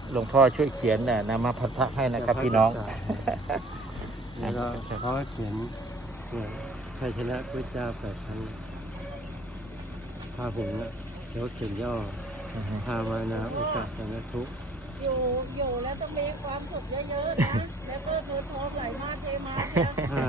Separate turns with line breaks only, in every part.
หลวงพ่อช่วยเขียนน่ะนำมาพันธะให้นะครับพี่น้อง
แล้วก็เขาเขียนชัยชนะพระเจ้า8 ครั้งพาหุงแล้วเขียนย่อภาวนาอุตตรนะทุก
อยู่แล้วต้องมีความสุขเยอะๆนะแล้วก็เงินทองไหลมาเทมาเนี่ย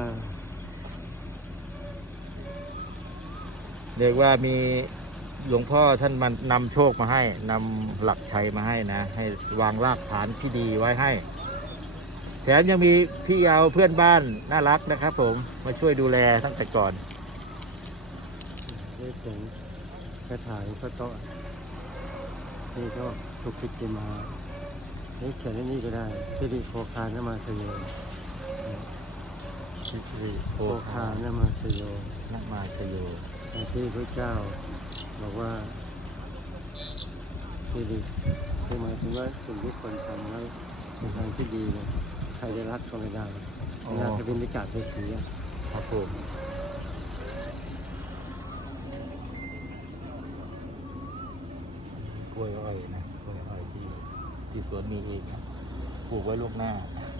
เรียกว่ามีหลวงพ่อท่านมันนำโชคมาให้นำหลักชัยมาให้นะ ให้วางรากฐานที่ดีไว้ให้แถมยังมีพี่ยาวเพื่อนบ้านน่ารักนะครับผมมาช่วยดูแลตั้งแต่ก่อน
ได้เขียนกระถางพระโต๊ะนี่ก็สุขิติมานี่เขียนในนี่ก็ได้สิริโภคานมาสโย
ชิริโภ
โภ
คา
คานมาสโย
นักมาชโย
ที่พระเจ้าบอกว่าสิริคือหมายถึงว่าสิ่งที่คนทำแล้วเป็นทางที่ดีเนี่ยใครจะรักก็ไม่ได้งานจะเป็นวิกาศเศรษฐี
ครับผมกล้วยอ้อยนะกล้วยอ้อยที่สวนมีเองนะปลูกไว้ล่วงหน้า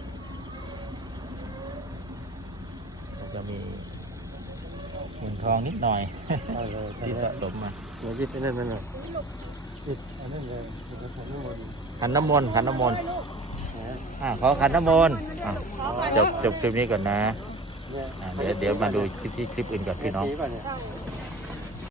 จะมีเงินทองนิดหน่อย ที่สะสมมา
เดี๋ยวจิตนั่นน่ะจิตอันนั้นเลยขันน้ำมนต์
ขันน้ำมนต์ขอขันน้ำมนต์จบคลิปนี้ก่อนนะ เดี๋ยวมาดูคลิปอื่นกับพี่น้อง
เนี่ย